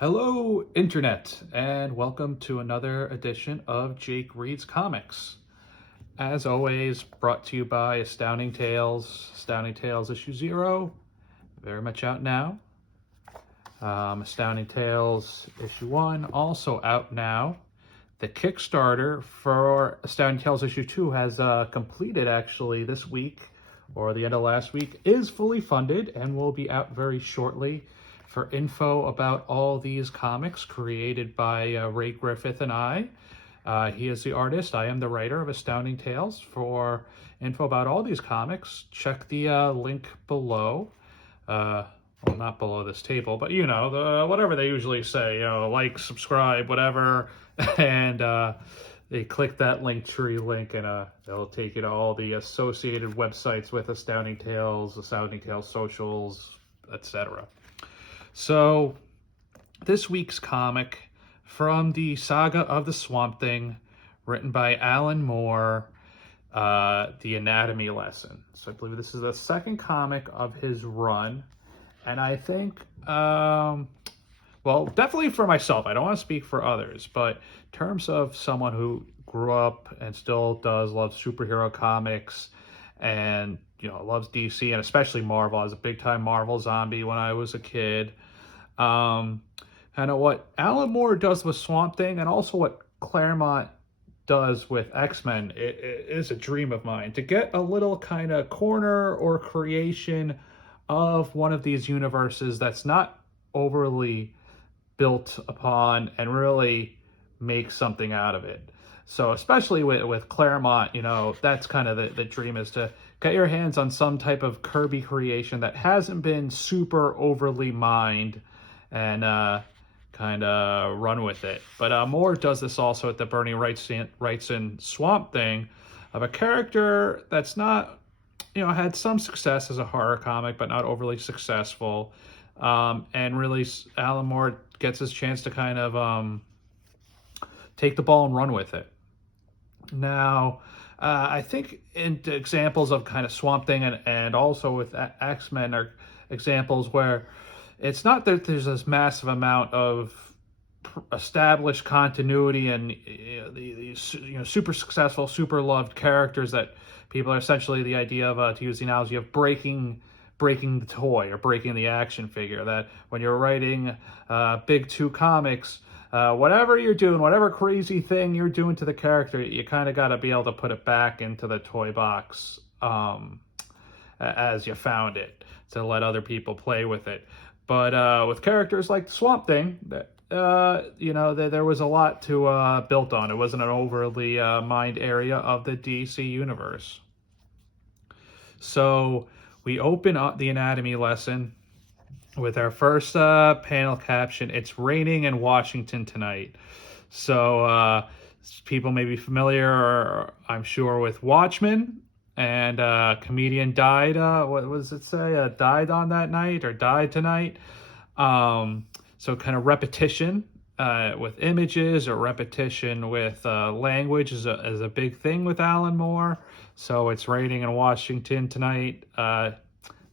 Hello, Internet, and welcome to another edition of Jake Reads Comics. As always, brought to you by Astounding Tales issue 0, very much out now. Astounding Tales issue 1, also out now. The Kickstarter for Astounding Tales issue 2 has completed actually this week, or the end of last week, is fully funded and will be out very shortly. For info about all these comics created by Ray Griffith and I. He is the artist. I am the writer of Astounding Tales. For info about all these comics, check the link below. Well, not below this table, but whatever they usually say, like, subscribe, whatever. And they click that Linktree link and it'll take you to all the associated websites with Astounding Tales socials, etc. So, this week's comic from the Saga of the Swamp Thing, written by Alan Moore, The Anatomy Lesson. So I believe this is the second comic of his run, and I think, well, definitely for myself, I don't want to speak for others, but in terms of someone who grew up and still does love superhero comics and loves DC and especially Marvel. I was a big time Marvel zombie when I was a kid. Kind of what Alan Moore does with Swamp Thing and also what Claremont does with X-Men, it is a dream of mine to get a little kind of corner or creation of one of these universes that's not overly built upon and really make something out of it. So especially with Claremont, that's kind of the dream, is to get your hands on some type of Kirby creation that hasn't been super overly mined and kind of run with it. But Moore does this also at the Bernie Wrightson Swamp Thing, of a character that's not, had some success as a horror comic, but not overly successful. And really, Alan Moore gets his chance to kind of take the ball and run with it. Now, I think examples of kind of Swamp Thing and also with X-Men are examples where it's not that there's this massive amount of established continuity and these super successful, super loved characters that people are essentially the idea of, to use the analogy of breaking the toy or breaking the action figure, that when you're writing big two comics, whatever you're doing, whatever crazy thing you're doing to the character, you kind of got to be able to put it back into the toy box as you found it, to let other people play with it. But with characters like the Swamp Thing, there was a lot to built on. It wasn't an overly mined area of the DC universe. So we open up the anatomy lesson with our first panel caption. It's raining in Washington tonight. So people may be familiar, or I'm sure, with Watchmen. And comedian died, what does it say? Died on that night or died tonight. So kind of repetition with images or repetition with language is a big thing with Alan Moore. So it's raining in Washington tonight.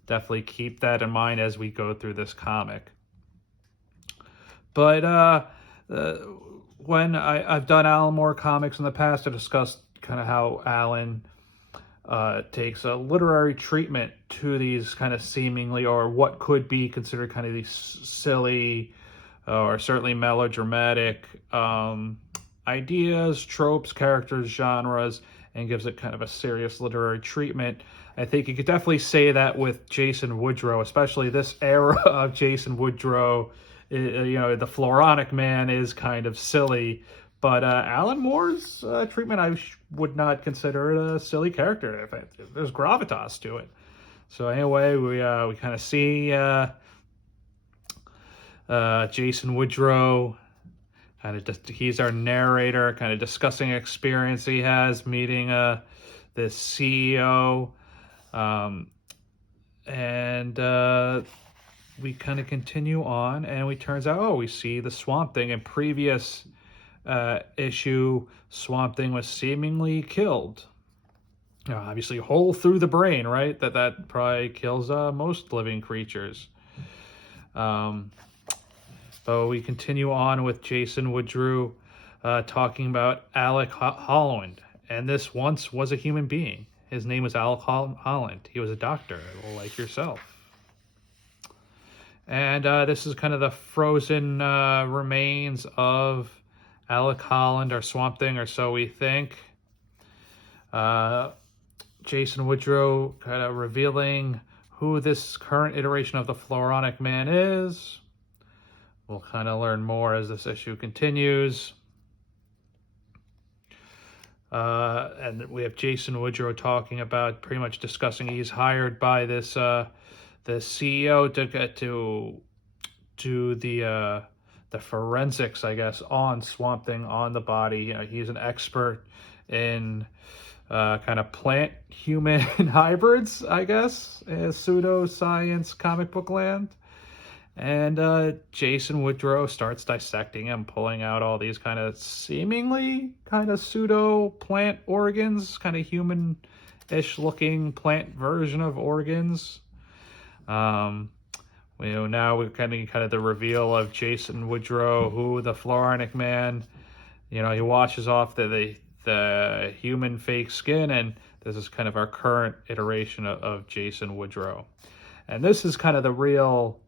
Definitely keep that in mind as we go through this comic. But when I've done Alan Moore comics in the past, I discussed kind of how Alan takes a literary treatment to these kind of seemingly, or what could be considered kind of these silly or certainly melodramatic ideas, tropes, characters, genres, and gives it kind of a serious literary treatment. I think you could definitely say that with Jason Woodrow, especially this era of Jason Woodrow. The Floronic Man is kind of silly, but Alan Moore's treatment, I would not consider it a silly character. In fact, there's gravitas to it. So anyway, we kind of see Jason Woodrow, he's our narrator, kind of discussing an experience he has meeting this CEO, and we kind of continue on, and we turns out, we see the Swamp Thing. In previous issue, Swamp Thing was seemingly killed. Obviously, hole through the brain, right? That probably kills most living creatures. So we continue on with Jason Woodrue talking about Alec Holland. And this once was a human being. His name was Alec Holland. He was a doctor, like yourself. And this is kind of the frozen remains of Alec Holland, or Swamp Thing, or so we think. Jason Woodrue kind of revealing who this current iteration of the Floronic Man is. We'll kind of learn more as this issue continues. And we have Jason Woodrue talking about, pretty much discussing, he's hired by this the CEO to get to do the forensics, I guess, on Swamp Thing, on the body. You know, he's an expert in kind of plant-human hybrids, I guess, pseudo-science comic book land. And Jason Woodrue starts dissecting him, pulling out all these kind of seemingly kind of pseudo-plant organs, kind of human-ish looking plant version of organs. Now we're kind of the reveal of Jason Woodrue, who the Floronic Man, he washes off the human fake skin, and this is kind of our current iteration of Jason Woodrue. And this is kind of the real,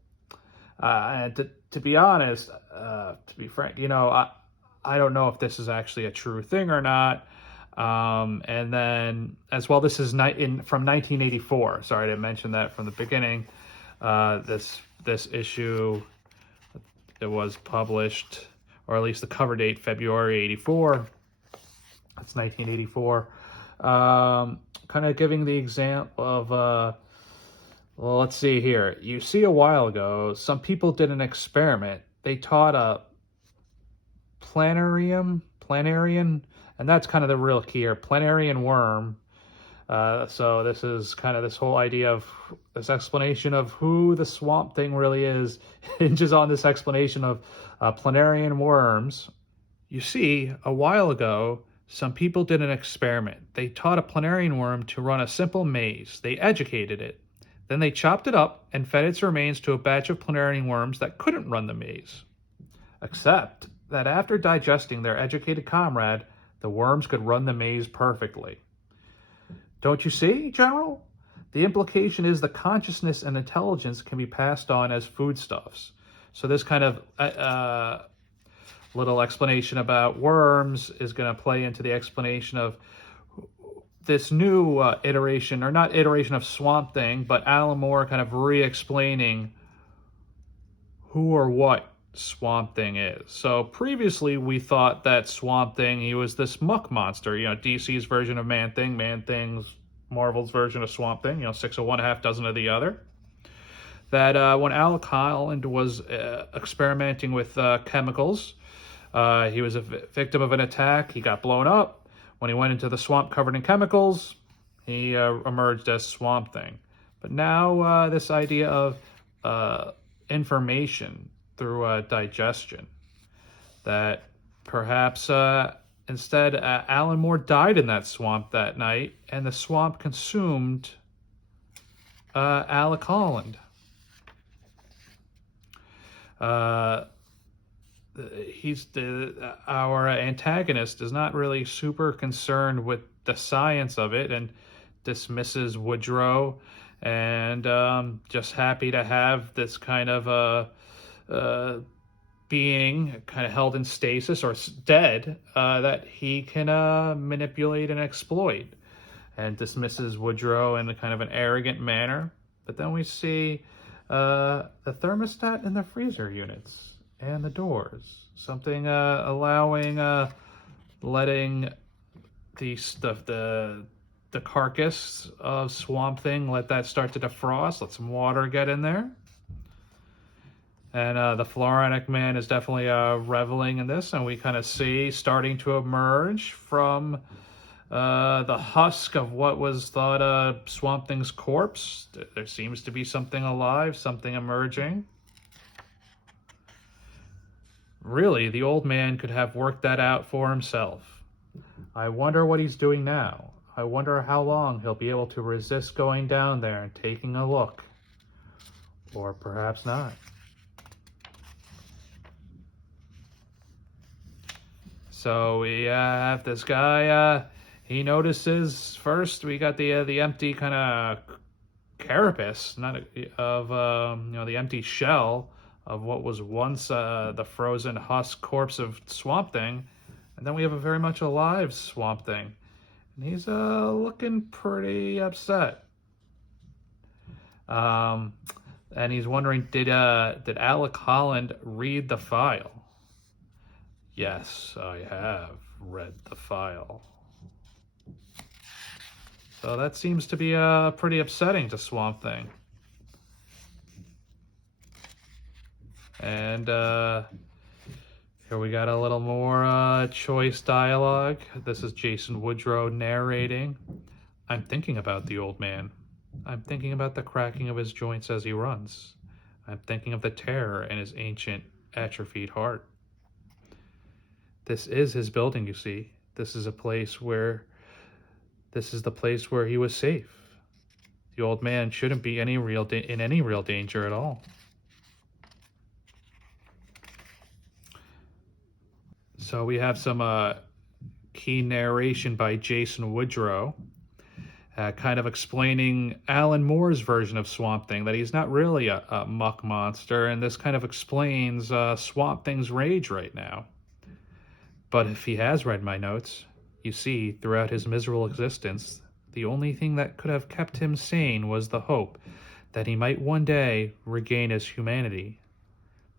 and to be honest, to be frank, I don't know if this is actually a true thing or not. And then as well, this is from 1984. Sorry, I didn't mention that from the beginning. This issue, it was published, or at least the cover date, February 84. That's 1984. Kind of giving the example of, well, let's see here. You see, a while ago, some people did an experiment. They taught a planarian, and that's kind of the real key here, planarian worm. So this is kind of this whole idea of this explanation of who the Swamp Thing really is, hinges on this explanation of planarian worms. You see, a while ago, some people did an experiment. They taught a planarian worm to run a simple maze. They educated it. Then they chopped it up and fed its remains to a batch of planarian worms that couldn't run the maze. Except that after digesting their educated comrade, the worms could run the maze perfectly. Don't you see, General? The implication is the consciousness and intelligence can be passed on as foodstuffs. So this kind of little explanation about worms is going to play into the explanation of this new iteration, or not iteration of Swamp Thing, but Alan Moore kind of re-explaining who or what Swamp Thing is. So previously we thought that Swamp Thing, he was this muck monster, DC's version of Man-Thing, Man-Thing's Marvel's version of Swamp Thing, 6 of one, half dozen of the other. That when Alec Holland was experimenting with chemicals, he was a victim of an attack. He got blown up. When he went into the swamp covered in chemicals, he emerged as Swamp Thing. But now this idea of information through digestion, that perhaps instead Alan Moore died in that swamp that night, and the swamp consumed Alec Holland. Our antagonist is not really super concerned with the science of it and dismisses Woodrue, and just happy to have this kind of being kind of held in stasis or dead that he can manipulate and exploit, and dismisses Woodrue in a kind of an arrogant manner. But then we see the thermostat in the freezer units and the doors, something allowing letting the carcass of Swamp Thing, let that start to defrost, let some water get in there. And the Floronic Man is definitely reveling in this, and we kind of see starting to emerge from the husk of what was thought Swamp Thing's corpse. There seems to be something alive, something emerging. Really, the old man could have worked that out for himself. I wonder what he's doing now. I wonder how long he'll be able to resist going down there and taking a look. Or perhaps not. So we have this guy. He notices first we got the empty kind of carapace, not of the empty shell of what was once the frozen husk corpse of Swamp Thing, and then we have a very much alive Swamp Thing, and he's looking pretty upset. And he's wondering, did Alec Holland read the file? Yes, I have read the file. So that seems to be pretty upsetting to Swamp Thing. And here we got a little more choice dialogue. This is Jason Woodrow narrating. I'm thinking about the old man. I'm thinking about the cracking of his joints as he runs. I'm thinking of the terror in his ancient, atrophied heart. This is his building, you see. This is the place where he was safe. The old man shouldn't be in any real danger at all. So we have some key narration by Jason Woodrow, kind of explaining Alan Moore's version of Swamp Thing, that he's not really a muck monster, and this kind of explains Swamp Thing's rage right now. But if he has read my notes, you see, throughout his miserable existence, the only thing that could have kept him sane was the hope that he might one day regain his humanity.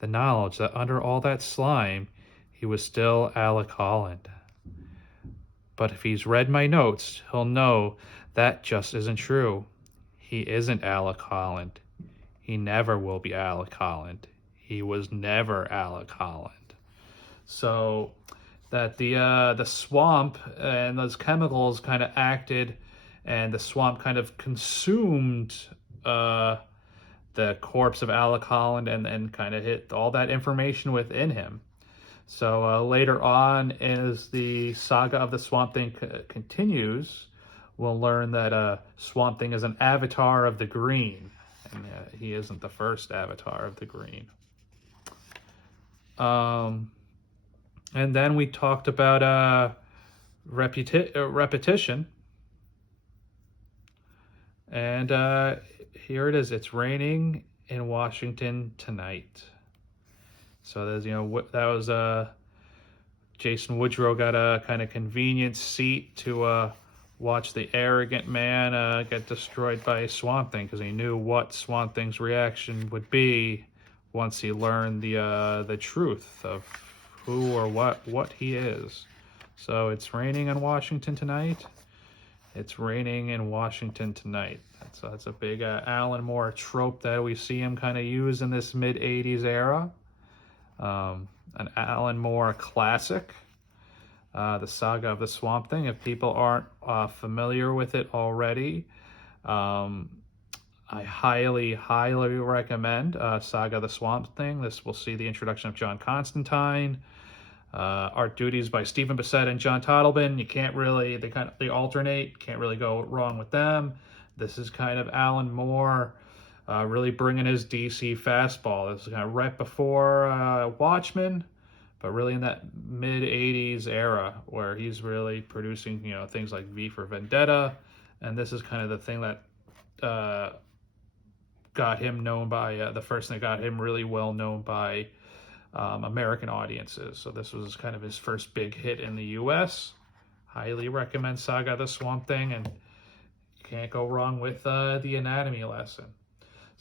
The knowledge that under all that slime, he was still Alec Holland. But if he's read my notes, he'll know that just isn't true. He isn't Alec Holland. He never will be Alec Holland. He was never Alec Holland. So that the swamp and those chemicals kind of acted, and the swamp kind of consumed the corpse of Alec Holland and kind of hit all that information within him. So later on, as the saga of the Swamp Thing continues, we'll learn that Swamp Thing is an avatar of the green, and he isn't the first avatar of the green. And then we talked about repetition. And here it is. It's raining in Washington tonight. So there's, that was Jason Woodrow got a kind of convenient seat to watch the arrogant man get destroyed by Swamp Thing, because he knew what Swamp Thing's reaction would be once he learned the truth of who or what he is. So it's raining in Washington tonight. It's raining in Washington tonight. That's a big Alan Moore trope that we see him kind of use in this mid-'80s era. An Alan Moore classic, the Saga of the Swamp Thing. If people aren't familiar with it already, I highly, highly recommend Saga of the Swamp Thing. This will see the introduction of John Constantine, art duties by Steven Bissete and John Totleben. You can't really, they alternate, can't really go wrong with them. This is kind of Alan Moore really bringing his DC fastball. This is kind of right before Watchmen, but really in that mid-'80s era where he's really producing, things like V for Vendetta, and this is kind of the thing that got him known by, the first thing that got him really well known by American audiences. So this was kind of his first big hit in the US. Highly recommend Saga the Swamp Thing, and you can't go wrong with the anatomy lesson.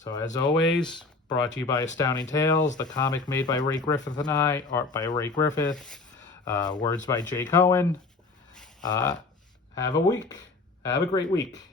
So as always, brought to you by Astounding Tales, the comic made by Ray Griffith and I, art by Ray Griffith, words by Jay Cohen. Have a great week.